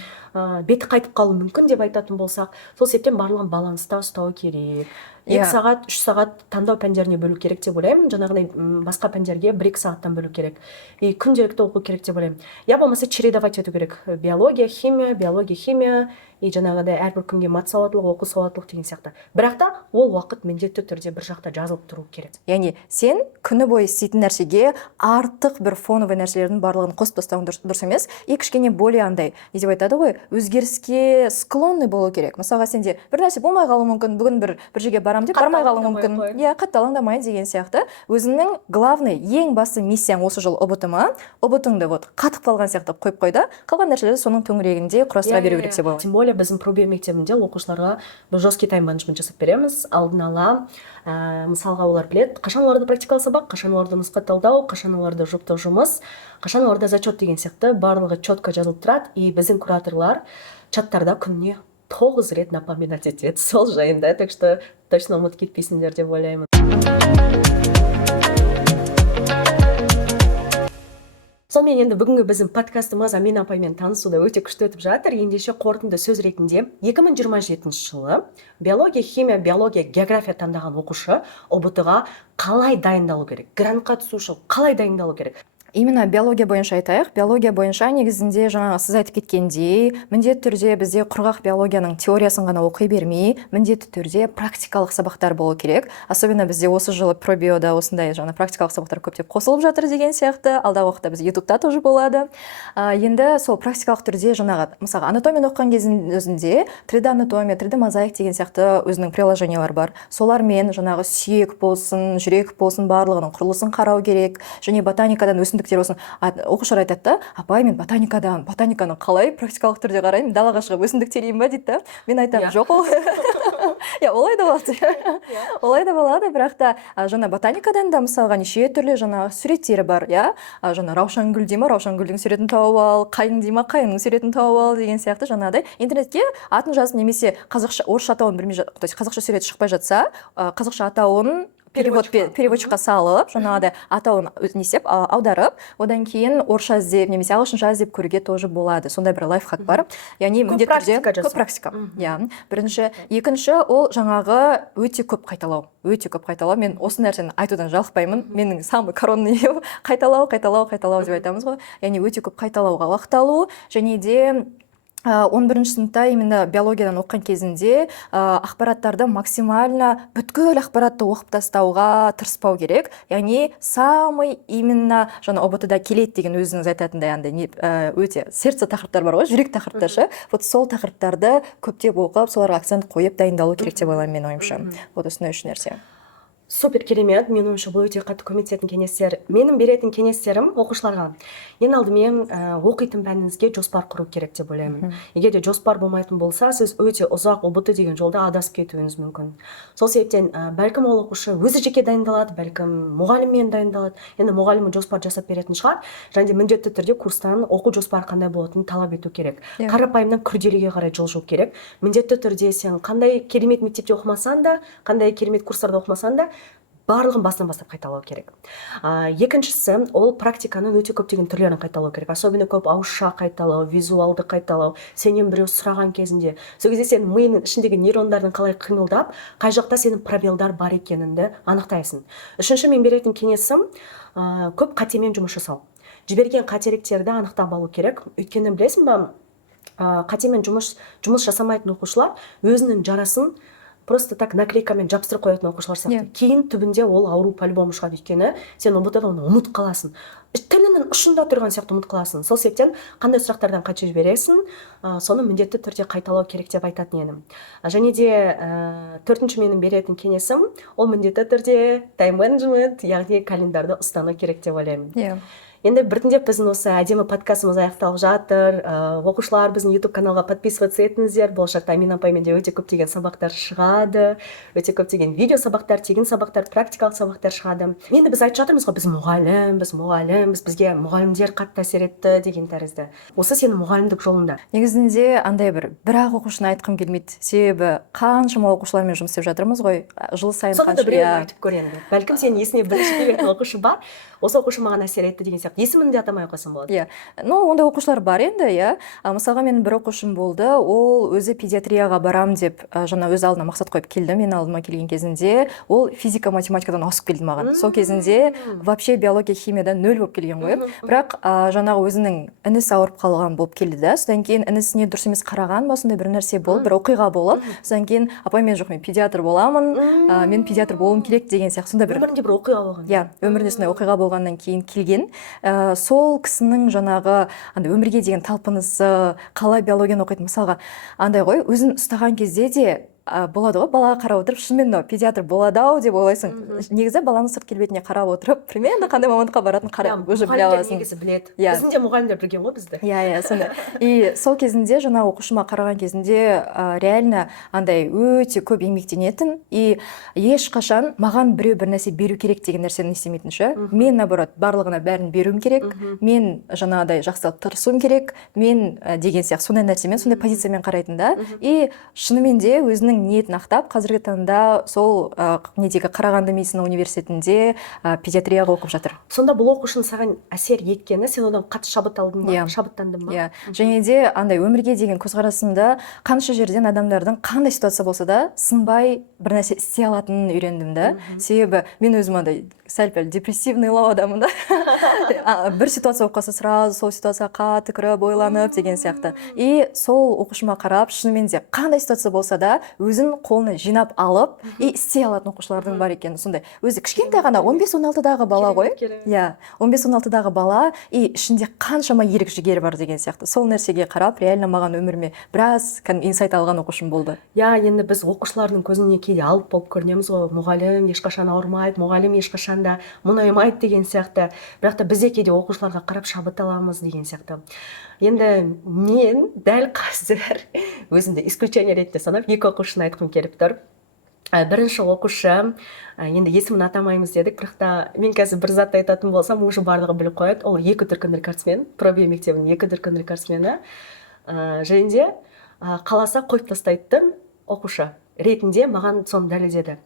Беті қайтып қалуы мүмкін деп айтатын болсақ, сол себептен барлығын баланста ұстау керек. 2 сағат, 3 сағат таңдау пәндеріне бөлу керек деп ойлаймын. Жаңағыдай басқа пәндерге 1-2 сағаттан бөлу керек. И күнделікті оқу керек деп ойлаймын. Я болмаса чередовать ету керек. Биология, химия, и жаңағыдай әрбір күнге мат сауаттылық, оқу сауаттылық деген сияқты. Бірақ та ол уақыт міндетті түрде бір жақта жазылып тұру керек. Яғни сен күні бойы істейтін нәрсеге артық бір фоновый нәрселердің барлығын қосып тастауың дұрыс емес. И кішкене более андай, не деп айтады ғой, өзгеріске склонный болу керек. Мысалға сенде бір нәрсе болмай қалуы мүмкін, бүгін бір жерге барам деп бармай қалуы мүмкін. Қатты алаңдамай деген сияқты. Өзіңнің главный, ең басты миссияң осы жыл ұбт-ыңды қатып қалған сияқты қойып қойда, қалған нәрселерді соның төңірегінде құрастыра беру керек деп ойлаймын. Тем более біздің пробия мектебінде оқушыларға біз жесткий тайм-менеджмент жасап береміз. Алдын ала, мысалға олар біледі, қашан оларда практикалық сабақ, қашан оларда нұсқа талдау, қашан оларда жұптық жұмыс, қашан оларда зачет деген сияқты барлығы четко жазылып тұрады. И біздің кураторлар чаттарда күніне 9 рет напоминать етеді сол жайында, так что точно ұмытып кетпейсіңдер деп ойлаймын. Сонымен енді бүгінгі біздің подкастымыз Амина апаймен танысуда өте күшті өтіп жатыр. Ендеше қорытынды сөз ретінде 2027 жылы биология, химия, география таңдаған оқушы ұбт-ға қалай дайындалу керек? Грантқа түсу үшін қалай дайындалу керек? именно биология бойынша айтайық. Биология бойынша негізінде жаңағы сіз айтып кеткендей, міндетті түрде бізде құрғақ биологияның теориясын ғана оқи бермей, міндетті түрде практикалық сабақтар болу керек. Особенно бізде осы жылы пробиода осындай жаңа практикалық сабақтар көптеп қосылып жатыр деген сияқты. Алдағы уақытта біз ютубта тоже болады. Енді сол практикалық түрде жаңағы мысалы анатомияны оқыған өзінде 3D анатомия, 3D мозаик деген сияқты өзінің приложениялар бар. Солармен жаңағы сүйек болсын, жүрек болсын барлығының құрылысын қарау керек. Және ботаникадан өсімдіктер болсын. Оқушылар айтады да, апай мен ботаниканы қалай практикалық түрде қараймын, далаға шығып өсімдік терейін ба дейді да. Мен айтамын, жоқ ол. Олай да болады. Олай да болады, бірақ та жаңа ботаникадан да мысалға неше түрлі жаңа суреттері бар, иә. Жаңа раушан гүл дейма, раушан гүлдің суретін тауып ал, қайың дейма, қайыңның суретін тауып ал деген сияқты жаңағыдай интернетке атын жазып немесе қазақша орысша атауын білмей, то есть қазақша суреті шықпай жатса, қазақша атауын переводчикқа салып, жаңағыдай атауын несеп аударып, одан кейін орысша іздеп немесе ағылшынша іздеп көруге тоже болады. Сондай бір лайфхак бар. Яғни міндетті түрде көп практика. Иә. Бірінші, екінші ол жаңағы өте көп қайталау. Өте көп қайталау. Мен осы нәрсені айтудан жалықпаймын. Менің самый коронный қайталау деп айтамыз ғой. Яғни өте көп қайталауға уақыт алу және де 11 сыныпта именно биологиядан оқыған кезінде ақпараттарды максимально бүткіл ақпаратты оқып тастауға тырыспау керек. Яғни самый именно жаңа ОБТ-да келеді деген өзіңіз айтатындай андай өте сердце тақырыптар бар ғой, жүрек тақырыптар ше. Вот сол тақырыптарды көптеп оқып, соларға акцент қойып дайындалу керек деп ойлаймын мен ойымша. Вот осындай үш нәрсе. Супер керемет, мен ойымша бұл өте қатты көмектесетін кеңестер. Менің беретін кеңестерім оқушыларға ең алдымен оқитын пәніңізге жоспар құру керек деп ойлаймын. Егер де жоспар болмайтын болса, сіз өте ұзақ ОБТ деген жолда адасып кетуіңіз мүмкін. Сол себептен бәлкім ол оқушы өзі жеке дайындалады, бәлкім мұғаліммен дайындалады. Енді мұғалімі жоспар жасап беретін шығар, және де міндетті түрде курстан оқу жоспары қандай болатынын талап ету керек. Қарапайымнан күрделіге қарай жылжу керек. Міндетті түрде сен қандай керемет мектепте оқымасаң да, қандай керемет курстарда оқымасаң да, барлығын басынан бастап қайталау керек. Екіншісі, ол практиканың өте көптеген түрлерін қайталау керек. Особенно көп ауызша қайталау, визуалды қайталау, сенен біреу сұраған кезінде. Сол кезде сен миының ішіндегі нейрондардың қалай қимылдап, қай жақта сенің пробелдар бар екеніңді анықтайсың. Үшінші мен беретін кеңесім, көп қатемен жұмыс жасау. Жіберген қателіктерді анықтап алу керек. Өйткені білесің ба, қатемен жұмыс жасамайтын оқушылар өзінің жарасын просто так наклейкамен жабыстырып қоятын оқушылар сияқты. Кейін түбінде ол ауру по-любому шығады, өйткені сен ОБТ-да оны ұмытып қаласың. Тілінің ұшында тұрған сияқты ұмытып қаласың. Сол себептен қандай сұрақтардан қайтып жібересің, соны міндетті түрде қайталау керек деп айтатын едім. Және де төртінші менің беретін кеңесім, ол міндетті түрде тайм-менеджмент, яғни календарды ұстану керек деп ойлаймын. Енді біртіндеп біздің осы әдемі подкастымыз аяқталып жатыр. Оқушылар біздің YouTube каналға подписываться етіңіздер. Болашақта Амина апаймен де өте көптеген сабақтар шығады. Өте көптеген видео сабақтар, тегін сабақтар, практикалық сабақтар шығады. Енді біз айтып жатырмыз ғой, біз мұғалім, бізге мұғалімдер қатты әсер етті деген тәрізді. Осы сенің мұғалімдік жолында. Негізінде андай бір-ақ оқушыны айтқым келмейді. Себебі қаншама оқушылармен жұмыс істеп жатырмыз ғой. Жыл сайын қанша айтып көрейін. Бәлкім сен есіне бірінші келетін оқушы бар. Осы оқушы маған әсер етті деген сияқты. Есімін де атамай қойсам болады. Иә. Ондай оқушылар бар енді, иә. Мысалға менің бір оқушым болды, ол өзі педиатрияға барам деп жаңа өз алдына мақсат қойып келді. Мен алдыма келген кезінде ол физика, математикадан ауысып келді маған. Сол кезінде вообще биология, химиядан 0 болып келген ғой. Бірақ жаңағы өзінің інісі ауырып қалған болып келді да. Содан кейін інісіне дұрыс емес қараған ба, сондай бір нәрсе болып, бір оқиға болып, содан кейін апай мен жоқ, мен педиатр боламын, мен педиатр болуым керек деген сияқты сондай бір өмірінде бір оқиға болған. Иә, өмірінде сондай оқиға болғаннан кейін келген. Сол кісінің жаңағы өмірге деген талпынысы, қалай биологияны оқитын, мысалға андай ғой, өзін ұстаған кезде де болады ғой, балаға қарап отырып, шынымен педиатр болады ау деп ойлайсың. Негізі баланың сырт келбетіне қарап отырып, примерно қандай мамандыққа баратын қарап уже біле аласың. Негізі біледі. Біздің де мұғалімдер білген ғой бізді. Иә, сондай. И сол кезінде жаңа оқушыма қараған кезінде реально андай өте көп еңбектенетін и ешқашан маған біреу бір нәрсе беру керек деген нәрсені істемейтін ше. Мен наоборот барлығына бәрін беруім керек. Мен жаңағыдай жақсылап тырысуым керек. Мен деген сияқты сондай нәрсемен, сондай позициямен қарайтын да. И шынымен де өзінің өзінің ниетін ақтап қазіргі таңда сол недегі Қарағанды медицина университетінде педиатрияға оқып жатыр. Сонда бұл оқушының саған әсер еткені, сен одан қатты шабыттандың ба? Шабыттандың ба? Және де андай өмірге деген көзқарасымда қанша жерден адамдардың қандай ситуация болса да сынбай бір нәрсе істей алатынын үйрендім да. Себебі мен өзім андай сәл-пәл депрессивныйлау адаммын да. Бір ситуация болып қалса сразу сол ситуацияға қатты кіріп ойланып деген сияқты. И сол оқушыма қарап, шынымен де қандай ситуация болса да өзін қолына жинап алып и істей алатын оқушылардың бар екенін. Сондай өзі кішкентай ғана 15-16-дағы бала ғой. Иә, 15-16-дағы бала и ішінде қаншама ерік жігер бар деген сияқты. Сол нәрсеге қарап, реально маған өміріме біраз инсайт алған оқушым болды. Иә, енді біз оқушылардың көзіне кейде алып болып көрінеміз ғой. Мұғалім ешқашан ауырмайды, мұғалім ешқашан да мұңаймайды деген сияқты. Бірақ та біз де кейде оқушыларға қарап шабыт аламыз деген сияқты. Енді мен дәл қазір өзімді исключение ретінде санап екі оқушыны айтқым келіп тұр. Бірінші оқушы, енді есімін атамаймыз дедік, бірақ та мен қазір бір затты айтатын болсам, уже барлығы біліп қояды. Ол екі дүркін рекордсмен, Пробия мектебінің екі дүркін рекордсмені. Және де қаласа қойып тастайтын оқушы ретінде маған соны дәлелдеді.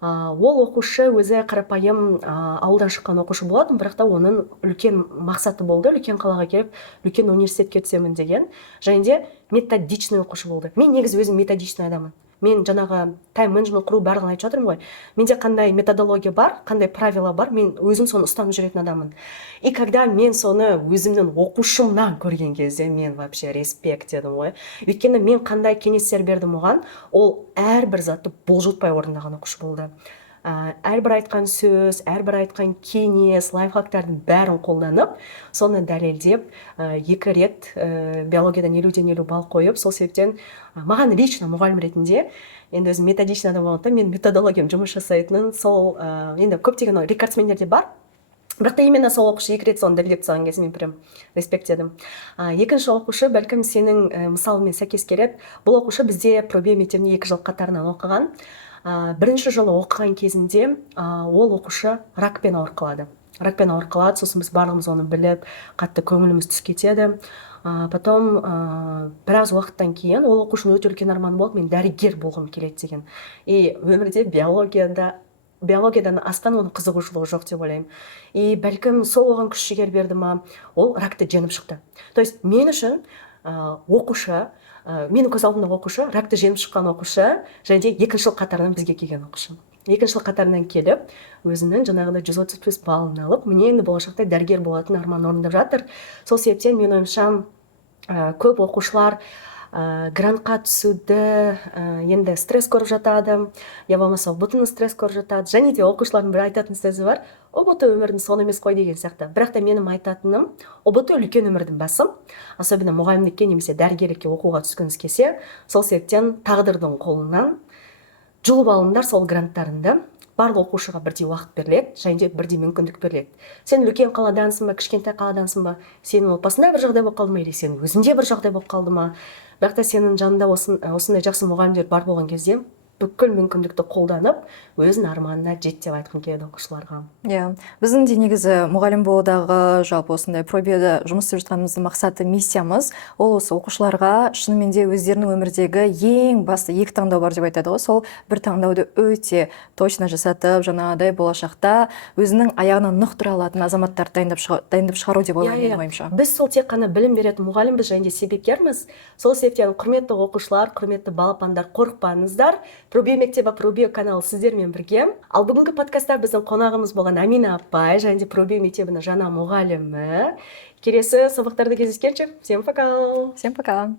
Ол оқушы өзі қарапайым ауылдан шыққан оқушы болатын, бірақ та оның үлкен мақсаты болды, үлкен қалаға келіп, үлкен университетке түсемін деген. Және де методичный оқушы болды. Мен негізі өзім методичный адаммын. Мен жаңағы тайм-менеджмент құру барлығын айтып жатырмын ғой. Менде қандай методология бар, қандай правила бар, мен өзім соны ұстанып жүретін адаммын. И когда мен соны өзімнің оқушымнан көрген кезде, мен вообще респект дедім ғой. Өйткені мен қандай кеңестер бердім оған, ол әрбір затты бұлжытпай орындаған оқушы болды. Әрбір айтқан сөз, әрбір айтқан кеңес, лайфхактардың бәрін қолданып, соны дәлелдеп, 2 рет биологиядан 50-ден 50 балл қойып, сол себептен маған лично мұғалім ретінде, енді өзім методичный адам болғандықтан, мен методологиям жұмыс жасайтынын, сол енді көптеген рекордсмендер де бар. Бірақ та именно сол оқушы 2 рет соны дәлелдеп тастаған кезде мен прям респект едім. Екінші оқушы бәлкім сенің мысалымен сәйкес келеді. Бұл оқушы бізде Пробия мектебінде 2 жыл қатарынан оқыған. Бірінші жылы оқыған кезінде ол оқушы ракпен ауырып қалады. Сосын біз барлығымыз оны біліп, қатты көңіліміз түсіп кетеді. Потом біраз уақыттан кейін ол оқушының өте үлкен арманы болды, мен дәрігер болғым келеді деген. И өмірде биологиядан асқан оның қызығушылығы жоқ деп ойлаймын. И бәлкім сол оған күш жігер берді ма, ол ракты жеңіп шықты. То есть мен үшін оқушы, менің көз алдымда оқушы, ракты жеңіп шыққан оқушы, және де 2 жыл қатарынан бізге келген оқушы. 2 жыл қатарынан келіп, өзінің жаңағыдай 135 баллын алып, міне енді болашақта дәрігер болатын арманын орындап жатыр. Сол себептен мен ойымша көп оқушылар грантқа түсуді енді стресс көріп жатады, я болмаса ұбт-ны стресс көріп жатады. Және де оқушылардың бір айтатын сөзі бар, ұбт өмірдің соңы емес қой деген сияқты. Бірақ та менің айтатыным, ұбт үлкен өмірдің басы, особенно мұғалімдікке немесе дәрігерлікке оқуға түскіңіз келсе, сол себептен тағдырдың қолынан жұлып алыңдар сол гранттарыңды. Барлық оқушыға бірдей уақыт беріледі, және де бірдей мүмкіндік беріледі. Сен үлкен қаладансың ба, кішкентай қаладансың ба, сенің отбасында бір жағдай болып қалды ма, или сенің өзіңде бір жағдай болып қалды ма? Бірақ та сенің жанында осындай жақсы мұғалімдер бар болған кезде бүкіл мүмкіндікті қолданып, өзінің арманына жет деп айтқым келеді оқушыларға. Иә, біздің де негізі мұғалім болудағы жалпы осындай Пробияда жұмыс істеп жатқанымыздың мақсаты, миссиямыз ол осы оқушыларға шынымен де өздерінің өмірдегі ең басты 2 таңдау бар деп айтады ғой. Сол бір таңдауды өте точно жасатып, жаңағыдай болашақта өзінің аяғына нық тұра алатын азаматтарды дайындап шығару деп ойлаймын менің ойымша. Біз сол тек қана білім беретін мұғалімбіз және де себепкерміз. Сол себептен құрметті оқушылар, құрметті балапандар, қорықпаңыздар. Пробия мектебі, Пробия каналы сіздермен бірге. Ал бүгінгі подкастта біздің қонағымыз болған Амина апай, және де Пробия мектебінің жаңа мұғалімі. Келесі сабақтарда кездескенше, всем пока. Всем пока.